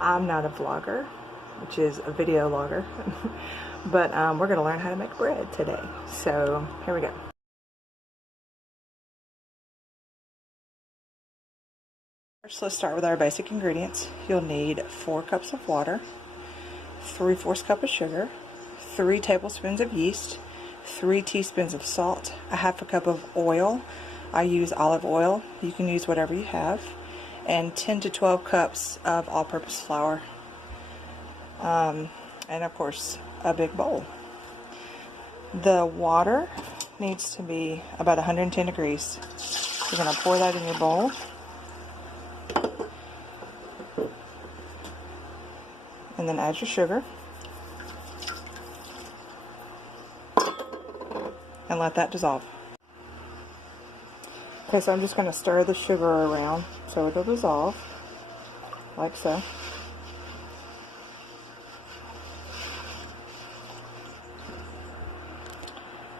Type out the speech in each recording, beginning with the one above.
I'm not a vlogger, which is a video logger, but we're going to learn how to make bread today. So here we go. First, let's start with our basic ingredients. You'll need 4 cups of water, 3/4 cup of sugar, 3 tablespoons of yeast, 3 teaspoons of salt, a 1/2 cup of oil. I use olive oil. You can use whatever you have. And 10 to 12 cups of all-purpose flour. And of course, a big bowl. The water needs to be about 110 degrees. You're going to pour that in your bowl. And then add your sugar. And let that dissolve. Okay, so I'm just going to stir the sugar around so it'll dissolve, like so.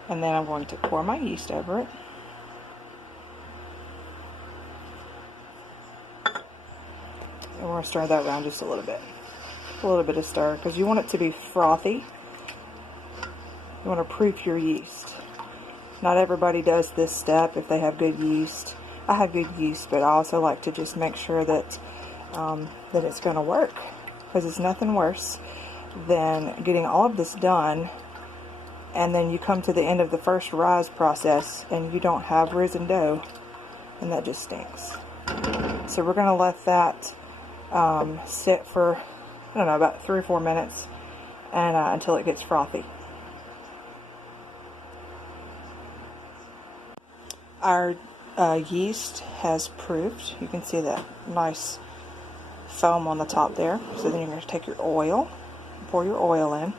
And then I'm going to pour my yeast over it. And we're going to stir that around just a little bit. A little bit of stir, because you want it to be frothy. You want to proof your yeast. Not everybody does this step if they have good yeast. I have good yeast, but I also like to just make sure that that it's going to work, because it's nothing worse than getting all of this done and then you come to the end of the first rise process and you don't have risen dough, and that just stinks. So we're going to let that sit for, I don't know, about 3 or 4 minutes, and until it gets frothy. Our yeast has proofed. You can see that nice foam on the top there. So then you're going to take your oil, pour your oil in,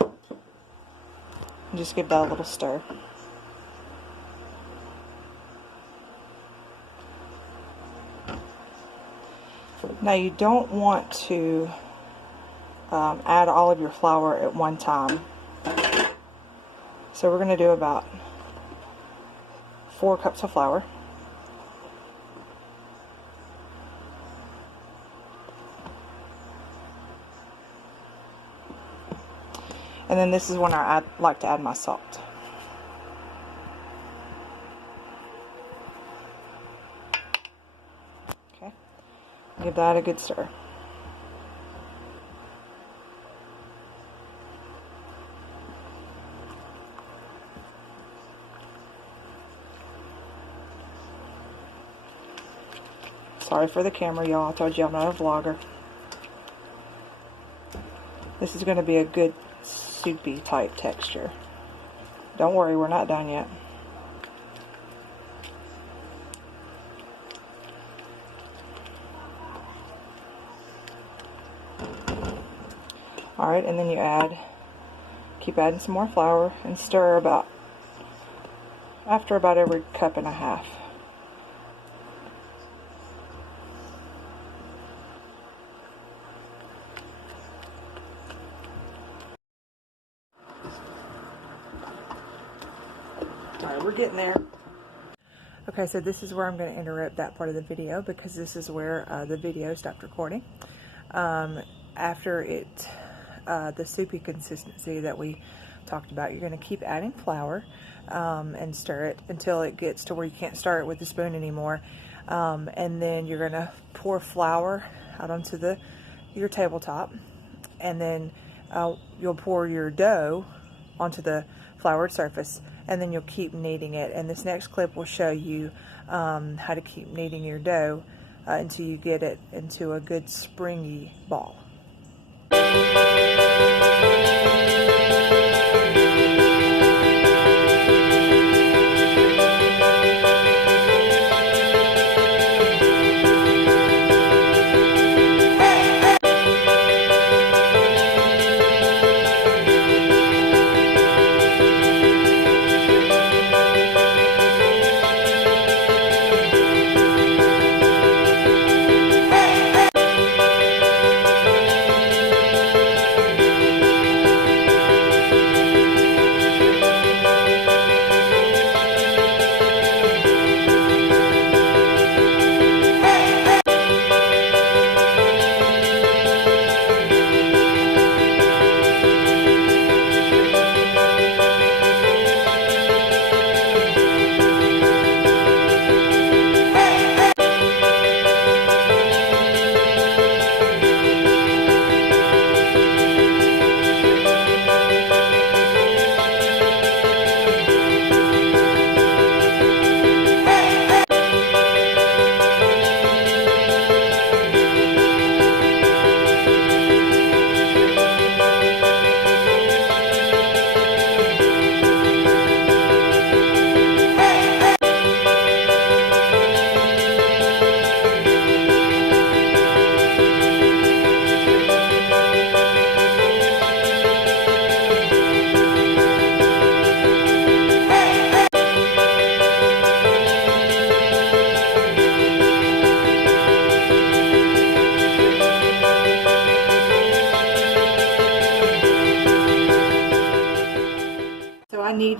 and just give that a little stir. Now you don't want to add all of your flour at one time. So we're going to do about 4 cups of flour. And then this is when I like to add my salt. Okay, give that a good stir. Sorry for the camera, y'all. I told you I'm not a vlogger. This is going to be a good soupy type texture. Don't worry, we're not done yet. Alright, and then you keep adding some more flour and stir after about every 1.5 cups. Alright, we're getting there. Okay, so this is where I'm going to interrupt that part of the video, because this is where the video stopped recording. After the soupy consistency that we talked about, you're going to keep adding flour and stir it until it gets to where you can't stir it with the spoon anymore. And then you're going to pour flour out onto your tabletop, and then you'll pour your dough onto the floured surface, and then you'll keep kneading it. And this next clip will show you how to keep kneading your dough until you get it into a good springy ball.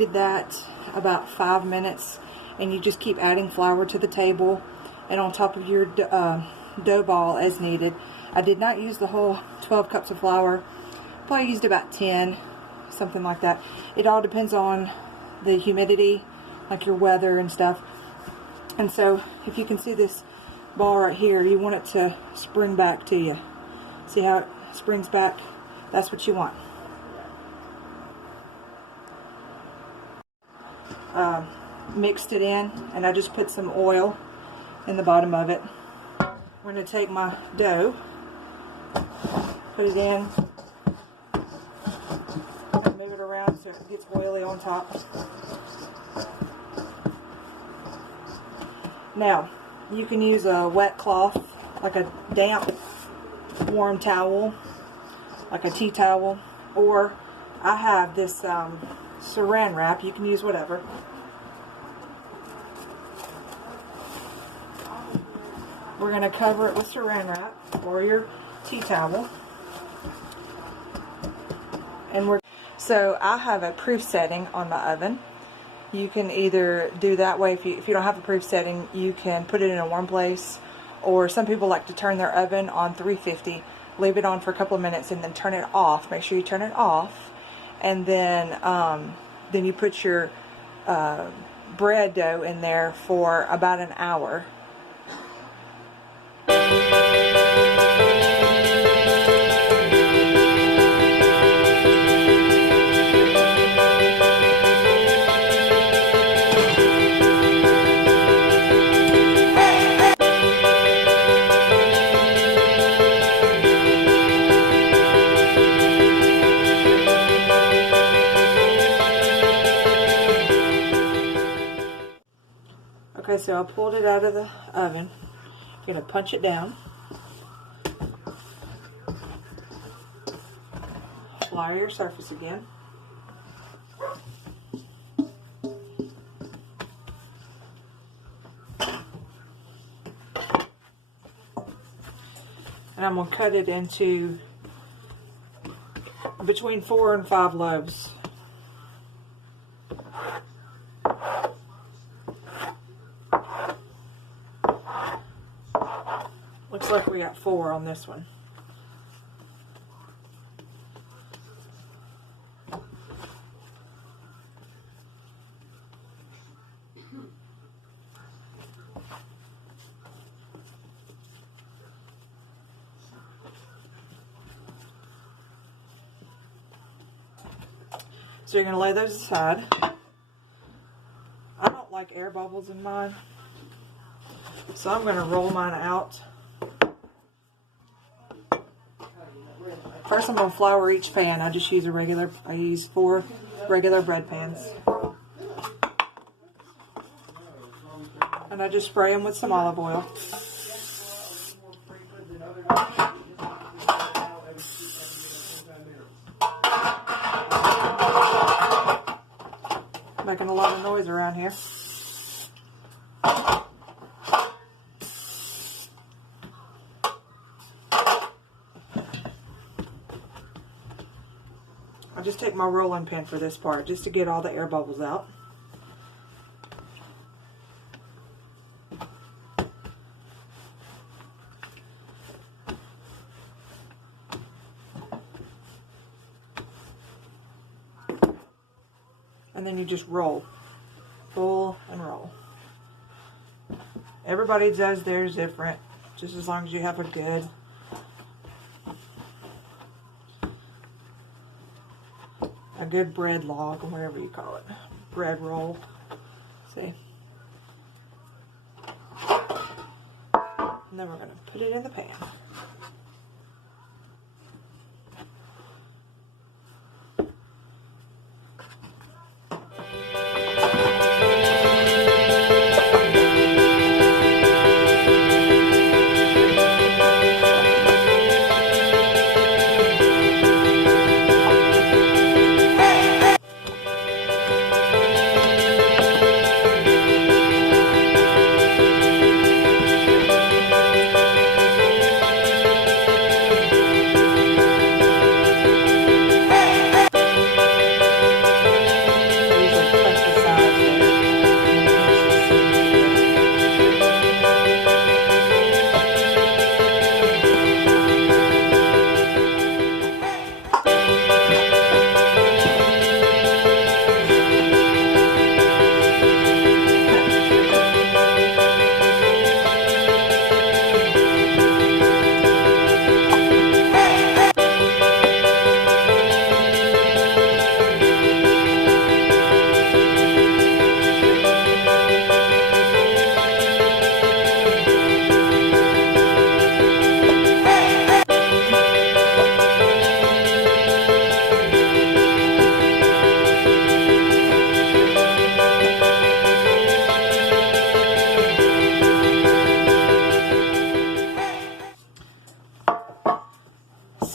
did that about 5 minutes, and you just keep adding flour to the table and on top of your dough ball as needed. I did not use the whole 12 cups of flour. Probably used about 10, something like that. It all depends on the humidity, like your weather and stuff. And so if you can see this ball right here, you want it to spring back to you. See how it springs back? That's what you want. Mixed it in, and I just put some oil in the bottom of it. I'm going to take my dough, put it in, and move it around so it gets oily on top. Now, you can use a wet cloth, like a damp, warm towel, like a tea towel, or I have this saran wrap. You can use whatever. We're going to cover it with saran wrap or your tea towel. And so I have a proof setting on my oven. You can either do that way. If you don't have a proof setting, you can put it in a warm place, or some people like to turn their oven on 350, leave it on for a couple of minutes, and then turn it off. Make sure you turn it off, and then you put your bread dough in there for about an hour. Okay, so I pulled it out of the oven. I'm going to punch it down. Flour your surface again. And I'm going to cut it into between 4 and 5 loaves. Looks like we got 4 on this one. So you're going to lay those aside. I don't like air bubbles in mine, so I'm going to roll mine out. First I'm going to flour each pan. I just use I use 4 regular bread pans. And I just spray them with some olive oil. Making a lot of noise around here. I'll just take my rolling pin for this part, just to get all the air bubbles out. And then you just roll. Pull and roll. Everybody does theirs different, just as long as you have a good bread log, or whatever you call it. Bread roll. See? And then we're going to put it in the pan.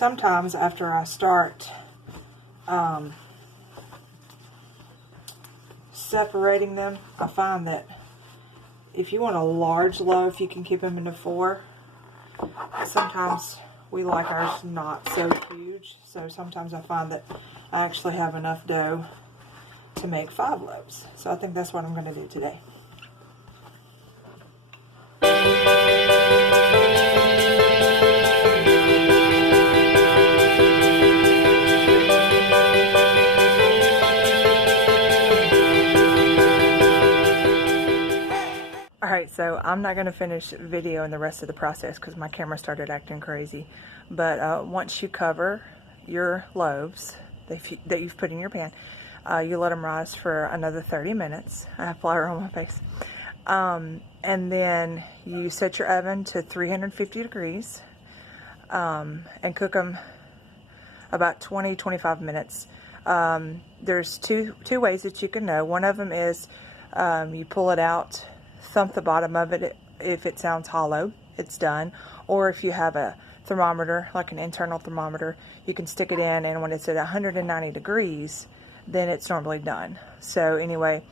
sometimes after I start separating them, I find that if you want a large loaf, you can keep them into 4. Sometimes we like ours not so huge, so sometimes I find that I actually have enough dough to make 5 loaves. So I think that's what I'm going to do today. Alright, so I'm not going to finish videoing the rest of the process because my camera started acting crazy. But once you cover your loaves that you've put in your pan, you let them rise for another 30 minutes. I have flour on my face. And then you set your oven to 350 degrees and cook them about 20-25 minutes. There's two ways that you can know. One of them is you pull it out, thump the bottom of it. If it sounds hollow, it's done. Or if you have a thermometer, like an internal thermometer, you can stick it in, and when it's at 190 degrees, then it's normally done. So anyway,